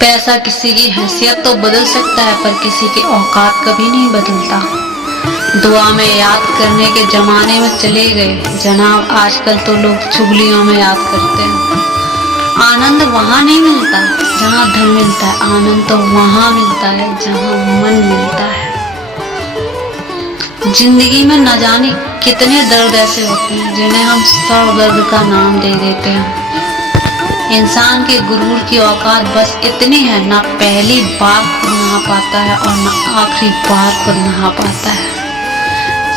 पैसा किसी की हैसियत तो बदल सकता है, पर किसी की औकात कभी नहीं बदलता। दुआ में याद करने के जमाने में चले गए जनाब, आजकल तो लोग चुगलियों में याद करते हैं। आनंद वहाँ नहीं मिलता जहाँ धन मिलता है, आनंद तो वहाँ मिलता है जहाँ मन मिलता है। जिंदगी में न जाने कितने दर्द ऐसे होते हैं जिन्हें हम सर दर्द का नाम दे देते हैं। इंसान के गुरूर की औकात बस इतनी है, ना पहली बार खुद नहा पाता है और ना आखिरी बार खुद नहा पाता है।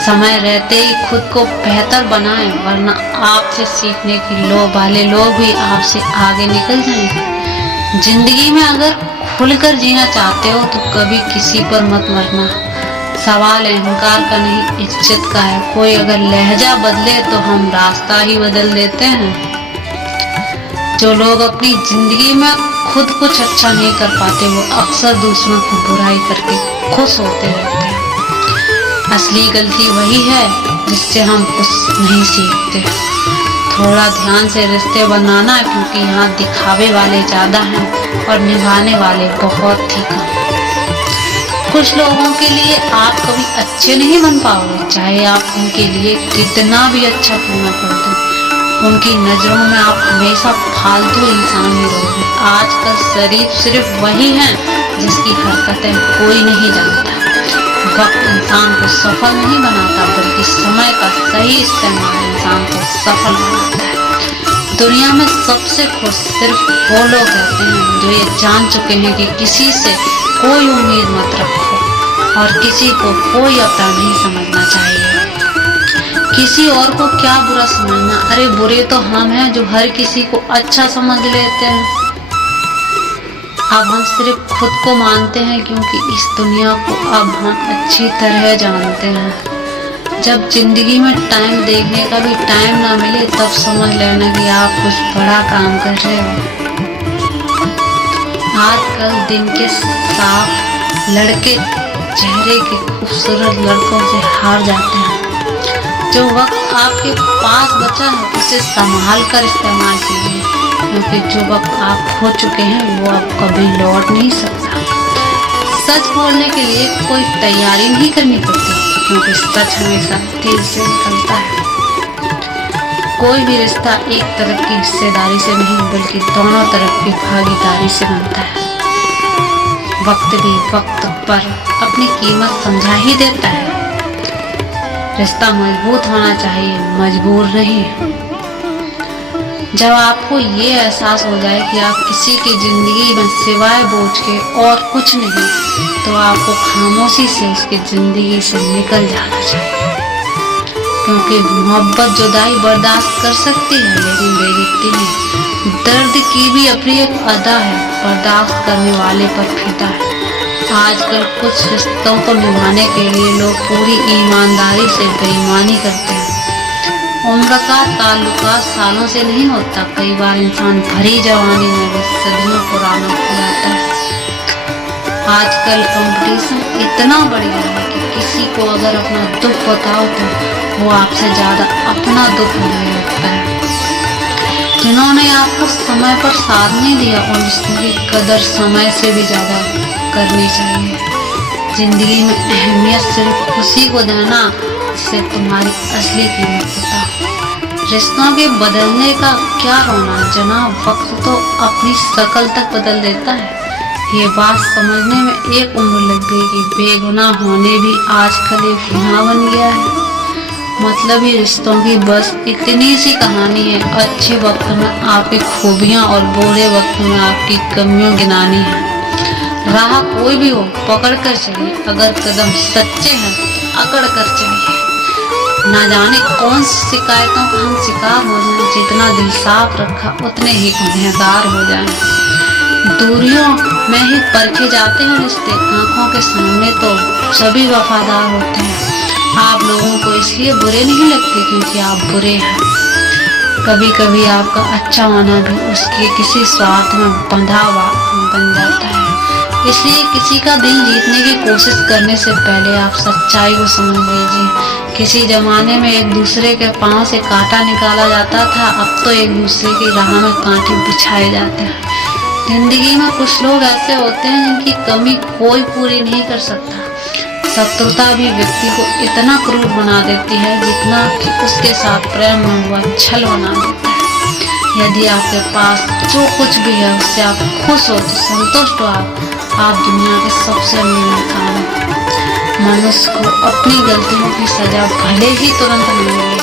समय रहते ही खुद को बेहतर बनाएं, वरना आपसे सीखने की लोभ वाले लोग भी आपसे आगे निकल जाएंगे। जिंदगी में अगर खुलकर जीना चाहते हो तो कभी किसी पर मत मरना। सवाल अहंकार का नहीं, इज्जत का है। कोई अगर लहजा बदले तो हम रास्ता ही बदल देते हैं। जो लोग अपनी जिंदगी में खुद कुछ अच्छा नहीं कर पाते, वो अक्सर दूसरों की बुराई करके खुश होते रहते हैं। असली गलती वही है जिससे हम कुछ नहीं सीखते। थोड़ा ध्यान से रिश्ते बनाना है, क्योंकि यहाँ दिखावे वाले ज्यादा हैं और निभाने वाले बहुत ही कम। कुछ लोगों के लिए आप कभी अच्छे नहीं बन पाओगे, चाहे आप उनके लिए कितना भी अच्छा क्यों न कर दो। उनकी नजरों में आप हमेशा फालतू इंसान ही रहोगे। आजकल शरीफ सिर्फ वही है जिसकी हरकतें कोई नहीं जानता। वक्त इंसान को सफल नहीं बनाता, बल्कि समय का सही इस्तेमाल इंसान को सफल बनाता है। दुनिया में सबसे खुश सिर्फ वो लोग रहते हैं जो ये जान चुके हैं कि किसी से कोई उम्मीद मत रखो और किसी को कोई अपना नहीं समझना चाहिए। किसी और को क्या बुरा समझना, अरे बुरे तो हम हैं जो हर किसी को अच्छा समझ लेते हैं। अब हम सिर्फ खुद को मानते हैं, क्योंकि इस दुनिया को अब हम अच्छी तरह जानते हैं। जब जिंदगी में टाइम देखने का भी टाइम ना मिले, तब समझ लेना कि आप कुछ बड़ा काम कर रहे हो। आजकल दिन के साफ लड़के चेहरे के खूबसूरत लड़कों से हार जाते हैं। जो वक्त आपके पास बचा है उसे संभाल कर इस्तेमाल कीजिए, क्योंकि जो वक्त आप खो चुके हैं वो अब कभी लौट नहीं सकता। सच बोलने के लिए कोई तैयारी नहीं करनी पड़ती, क्योंकि सच हमेशा दिल से निकलता है। कोई भी रिश्ता एक तरफ की हिस्सेदारी से नहीं, बल्कि दोनों तरफ की भागीदारी से बनता है। वक्त भी वक्त पर अपनी कीमत समझा ही देता है। रिश्ता मजबूत होना चाहिए, मजबूर नहीं। जब आपको ये एहसास हो जाए कि आप किसी की जिंदगी में सिवाय बोझ के और कुछ नहीं, तो आपको खामोशी से उसकी जिंदगी से निकल जाना चाहिए। क्योंकि मोहब्बत जुदाई बर्दाश्त कर सकती है, लेकिन बेइज्जती नहीं। दर्द की भी अपनी एक अदा है, बर्दाश्त करने वाले पर फिदा है। आजकल कुछ रिश्तों को निभाने के लिए लोग पूरी ईमानदारी से बेईमानी करते हैं। उम्र का ताल्लुकात सालों से नहीं होता, कई बार इंसान भरी जवानी में भी सदियों पुराना हो जाता है। आजकल कंपटीशन इतना बढ़ गया है कि किसी को अगर अपना दुख बताओ तो वो आपसे ज्यादा अपना दुख होने लगता है। जिन्होंने आपको समय पर साथ नहीं दिया, उनकी कदर समय से भी ज्यादा करनी चाहिए। जिंदगी में अहमियत सिर्फ उसी को देना जिससे तुम्हारी असली कीमत पता। रिश्तों के बदलने का क्या रोना जनाब, वक्त तो अपनी शक्ल तक बदल देता है। ये बात समझने में एक उम्र लग गई कि बेगुनाह होने भी आजकल एक गुनाह बन गया है। मतलब ये रिश्तों की बस इतनी सी कहानी है, अच्छे वक्त में आपकी खूबियां और बुरे वक्त में आपकी कमियों गिनानी है। राह कोई भी हो पकड़ कर चलिए, अगर कदम सच्चे हैं तो अकड़ कर चलिए। ना जाने कौन सी शिकायतों का हम शिकार हो जाएं, जितना दिल साफ रखा उतने ही गुनहगार हो जाएं। दूरियों में ही परखे जाते हैं रिश्ते, आंखों के सामने तो सभी वफादार होते हैं। आप लोगों को इसलिए बुरे नहीं लगते क्योंकि आप बुरे हैं। कभी कभी आपका अच्छा होना भी उसके किसी स्वार्थ में बंधा हुआ बन जाता है। इसलिए किसी का दिल जीतने की कोशिश करने से पहले आप सच्चाई को समझ लीजिए। किसी जमाने में एक दूसरे के पांव से कांटा निकाला जाता था, अब तो एक दूसरे की राह में कांटे बिछाए जाते हैं। जिंदगी में कुछ लोग ऐसे होते हैं जिनकी कमी कोई पूरी नहीं कर सकता। शत्रुता भी व्यक्ति को इतना क्रूर बना देती है जितना कि उसके साथ प्रेम में हुआ छल बना देता है। यदि आपके पास जो कुछ भी है उससे आप खुश हो तो संतुष्ट हो आप दुनिया के सबसे अमीर इंसान हो। मनुष्य को अपनी गलतियों की सजा भले ही तुरंत नहीं मिले,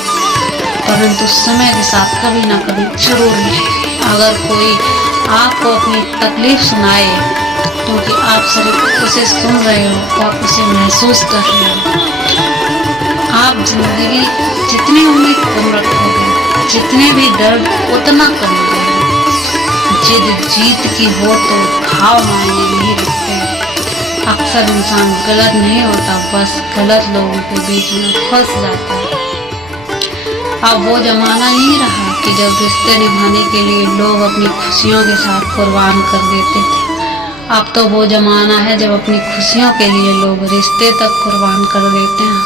परंतु समय के साथ कभी ना कभी जरूर मिलेगी। अगर कोई आपको अपनी तकलीफ सुनाए क्योंकि आप सिर्फ उसे सुन रहे हो और उसे महसूस कर रहे हो, आप जिंदगी जितनी उम्मीद कम रखोगे, जितने भी दर्द उतना कम होगा। जिद जीत की हो तो घाव मायने नहीं रखते। अक्सर इंसान गलत नहीं होता, बस गलत लोगों के बीच में फंस जाता है। अब वो जमाना नहीं रहा कि जब रिश्ते निभाने के लिए लोग अपनी खुशियों के साथ कुर्बान कर देते थे। अब तो वो जमाना है जब अपनी खुशियों के लिए लोग रिश्ते तक कुर्बान कर देते हैं।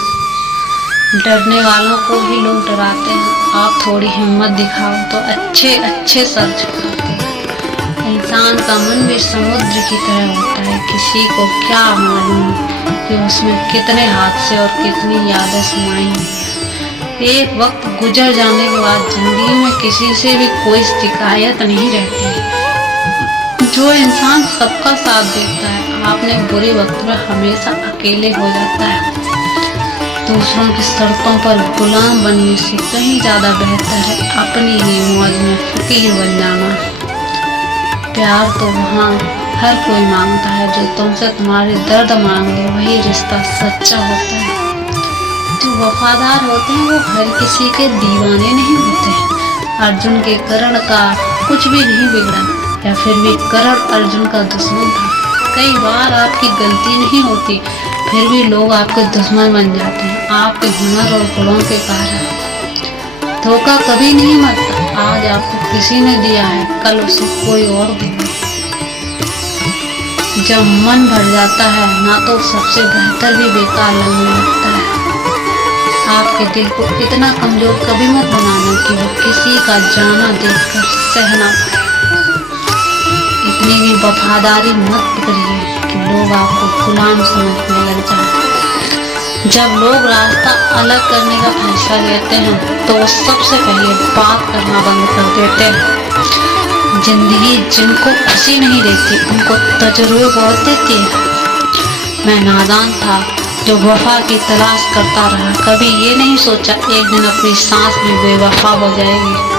डरने वालों को ही लोग डराते हैं। आप थोड़ी हिम्मत दिखाओ तो अच्छे अच्छे सर झुकाते हैं। इंसान का मन भी समुद्र की तरह होता है। किसी को क्या मालूम कि उसमें कितने हादसे और कितनी यादें समाई हैं। एक वक्त गुजर जाने के बाद जिंदगी में किसी से भी कोई शिकायत नहीं रहती। जो इंसान सबका साथ देता है अपने बुरे वक्त में हमेशा अकेले हो जाता है। दूसरों की शर्तों पर गुलाम बनने से कहीं ज्यादा बेहतर है अपनी ही मौज में फकीर बन जाना। प्यार तो वहाँ हर कोई मांगता है। जो तुमसे तुम्हारे दर्द मांग ले वही रिश्ता सच्चा होता है। जो वफादार होते हैं वो हर किसी के दीवाने नहीं होते। अर्जुन के कर्ण का कुछ भी नहीं बिगड़ा, या फिर भी कर्ण अर्जुन का दुश्मन था। कई बार आपकी गलती नहीं होती फिर भी लोग आपके दुश्मन बन जाते हैं आपके हुनर और गुणों के कारण। धोखा कभी नहीं मरता। आज आपको किसी ने दिया है, कल उसे कोई और देगा। जब मन भर जाता है ना तो सबसे बेहतर भी बेकार लगने लगता है। आपके दिल को इतना कमजोर कभी मत बनाना कि वो किसी का जाना देखकर सह ना पाए। इतनी भी वफादारी मत करिए कि लोग आपको गुलाम समझने लग जाए। जब लोग रास्ता अलग करने का फैसला लेते हैं तो वो सबसे पहले बात करना बंद कर देते हैं। जिंदगी जिनको खुशी नहीं देती उनको तजुर्बे बहुत देती है। मैं नादान था जो वफा की तलाश करता रहा। कभी ये नहीं सोचा एक दिन अपनी सांस भी बेवफा हो जाएगी।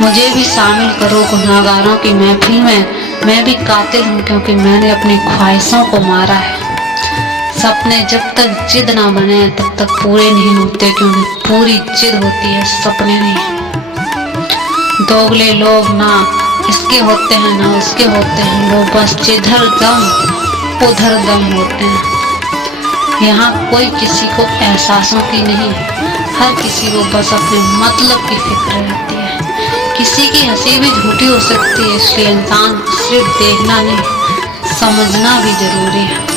मुझे भी शामिल करो गुनाहगारों की महफिल में। मैं भी कातिल हूँ क्योंकि मैंने अपनी ख्वाहिशों को मारा है। सपने जब तक जिद ना बने तब तक पूरे नहीं होते, क्योंकि पूरी जिद होती है, सपने नहीं। दोगले लोग ना इसके होते हैं ना उसके होते हैं। लोग बस जिधर दम उधर दम होते हैं। यहाँ कोई किसी को एहसासों की नहीं, हर किसी को बस अपने मतलब की फिक्र रहती है। किसी की हंसी भी झूठी हो सकती है, इसलिए इंसान को सिर्फ देखना नहीं समझना भी जरूरी है।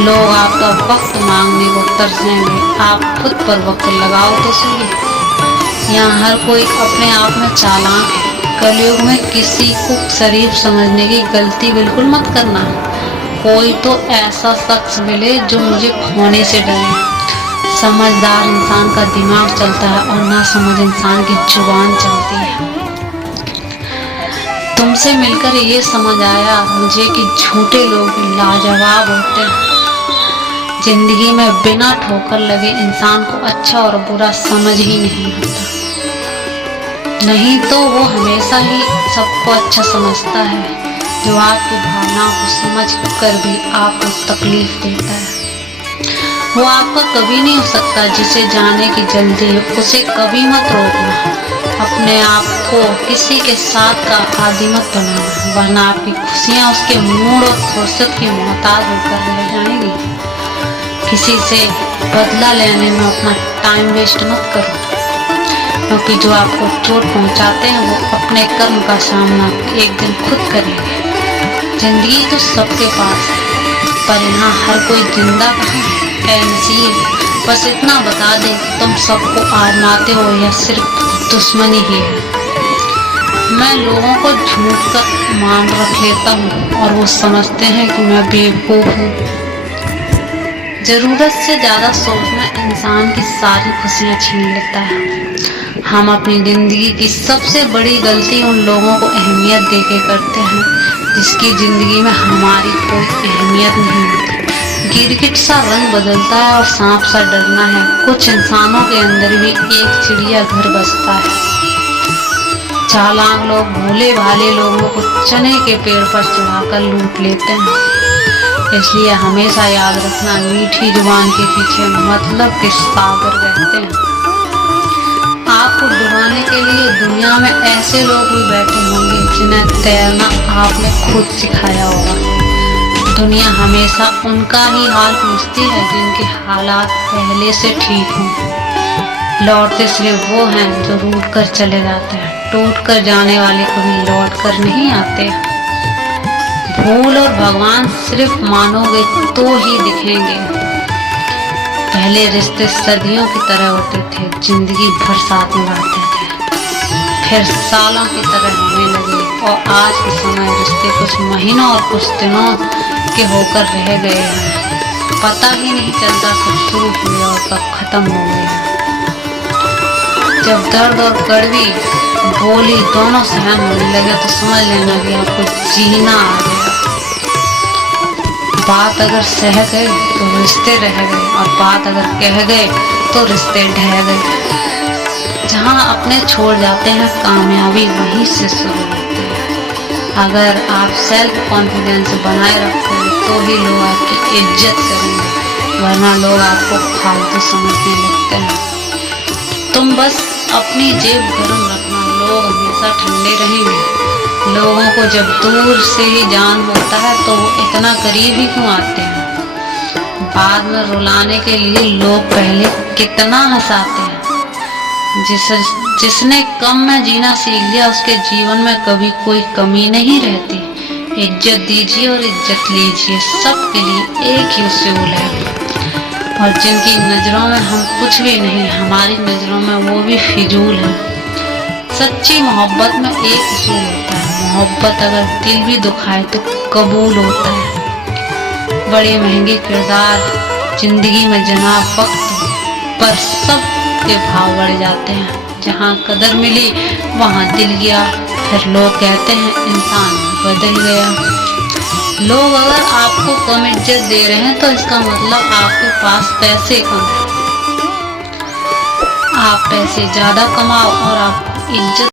लोग आपका वक्त मांगने को तरसेंगे, आप खुद पर वक्त लगाओ तो सही। यहाँ हर कोई अपने आप में चालाक है। कलयुग में किसी को शरीफ समझने की गलती बिल्कुल मत करना। कोई तो ऐसा शख्स मिले जो मुझे खोने से डरे। समझदार इंसान का दिमाग चलता है और ना समझ इंसान की जुबान चलती है। तुमसे मिलकर ये समझ आया मुझे कि झूठे लोग लाजवाब होते हैं। जिंदगी में बिना ठोकर लगे इंसान को अच्छा और बुरा समझ ही नहीं आता। नहीं तो वो हमेशा ही सबको अच्छा समझता है। जो आपकी भावनाओं को समझ कर भी आपको तकलीफ देता है वो आपका कभी नहीं हो सकता। जिसे जाने की जल्दी है उसे कभी मत रोकना। अपने आप को किसी के साथ का आदी मत बनाना, वरना आपकी खुशियाँ उसके मूड और फुर्सत की मोहताज होकर रह जाएंगी। किसी से बदला लेने में अपना टाइम वेस्ट मत करो, क्योंकि जो आपको चोट पहुंचाते हैं वो अपने कर्म का सामना एक दिन खुद करेंगे। जिंदगी तो सबके पास है, पर यहाँ हर कोई जिंदा कहाँ है। नसीब बस इतना बता दे तुम सबको आजमाते हो या सिर्फ दुश्मनी ही है। मैं लोगों को झूठ का मान रख लेता हूँ और वो समझते हैं कि मैं बेवकूफ हूँ। जरूरत से ज्यादा सोचना इंसान की सारी खुशियाँ छीन लेता है। हम अपनी जिंदगी की सबसे बड़ी गलती उन लोगों को अहमियत देके करते हैं जिसकी जिंदगी में हमारी कोई अहमियत नहीं होती। गिरगिट सा रंग बदलता है और सांप सा डरना है। कुछ इंसानों के अंदर भी एक चिड़िया घर बसता है। चालाक लोग भोले भाले लोगों को चने के पेड़ पर चढ़ाकर लूट लेते हैं। इसलिए हमेशा याद रखना, मीठी जुबान के पीछे मतलब के सागर रहते हैं। आपको डुबाने के लिए दुनिया में ऐसे लोग भी बैठे होंगे जिन्हें तैरना आपने खुद सिखाया होगा। दुनिया हमेशा उनका ही हाल पूछती है जिनके हालात पहले से ठीक हों। लौटते सिर्फ वो हैं जो रूठ कर चले जाते हैं। टूट कर जाने वाले कभी लौट कर नहीं आते। भूल और भगवान सिर्फ मानोगे तो ही दिखेंगे। पहले रिश्ते सदियों की तरह होते थे, जिंदगी भर साथ निभाते थे, फिर सालों की तरह होने लगे और आज के समय रिश्ते कुछ महीनों और कुछ दिनों के होकर रह गए हैं। पता ही नहीं चलता कब शुरू हुए और कब खत्म हो गए। जब दर्द और कड़वी बोली दोनों सहन होने लगे तो समझ लेना कि आपको जीना आ गया। बात अगर सह गए तो रिश्ते रह गए और बात अगर कह गए तो रिश्ते ढह गए। जहाँ अपने छोड़ जाते हैं कामयाबी वहीं से शुरू होती है। अगर आप सेल्फ कॉन्फिडेंस बनाए रखोगे तो ही लोग आपकी इज्जत करेंगे, वरना लोग आपको फालतू समझने लगते हैं। तुम बस अपनी जेब गर्म रखना, लोग हमेशा ठंडे रहेंगे। लोगों को जब दूर से ही जान होता है तो वो इतना करीब ही क्यों आते हैं। बाद में रुलाने के लिए लोग पहले कितना हंसाते हैं। जिसने कम में जीना सीख लिया उसके जीवन में कभी कोई कमी नहीं रहती। इज्जत दीजिए और इज्जत लीजिए, सबके लिए एक ही उसूल है। और जिनकी नजरों में हम कुछ भी नहीं, हमारी नजरों में वो भी फिजूल है। सच्ची मोहब्बत में एक उसूल होता है, मोहब्बत अगर दिल भी दुखाए तो कबूल होता है। बड़े महंगे किरदार जिंदगी में जनाब वक्त पर सब के भाव बढ़ जाते हैं। जहाँ कदर मिली वहाँ दिल गया, फिर लोग कहते हैं इंसान बदल गया। लोग अगर आपको कम इज्जत दे रहे हैं तो इसका मतलब आपके पास पैसे कम है। आप पैसे ज्यादा कमाओ और आप इज्जत